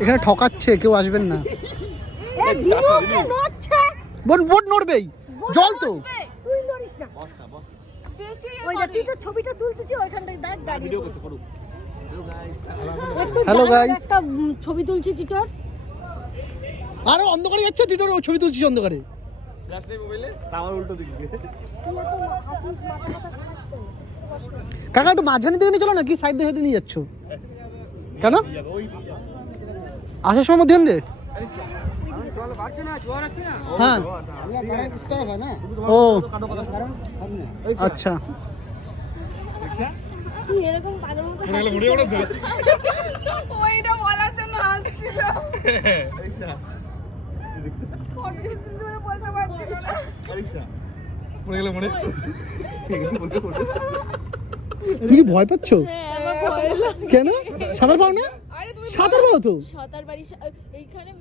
এখানে ঠকাচ্ছে, কেউ আসবেন না। বোট নড়বেই, জল তো। ছবিটা তুলতেছি ওইখানটায় দাঁড়িয়ে। হ্যালো গাইস, একটা ছবি তুলছি টিটোর। আরে অন্ধকারে যাচ্ছে টিটোর, ও ছবি তুলছিস অন্ধকারে। কাকা একটু মাঝখানে দিকে নিয়ে চলো না, কি সাইড দিয়ে নিয়ে যাচ্ছ কেন? আসার সময় মধ্যে হ্যাঁ, ও আচ্ছা। এরকম পাগল মতো ওইটা বলার জন্য আসছিল। তুমি কি ভয় পাচ্ছ? কেন? সাঁতার পাও না? সাঁতার পাও তো? সাঁতার বাড়ি এইখানে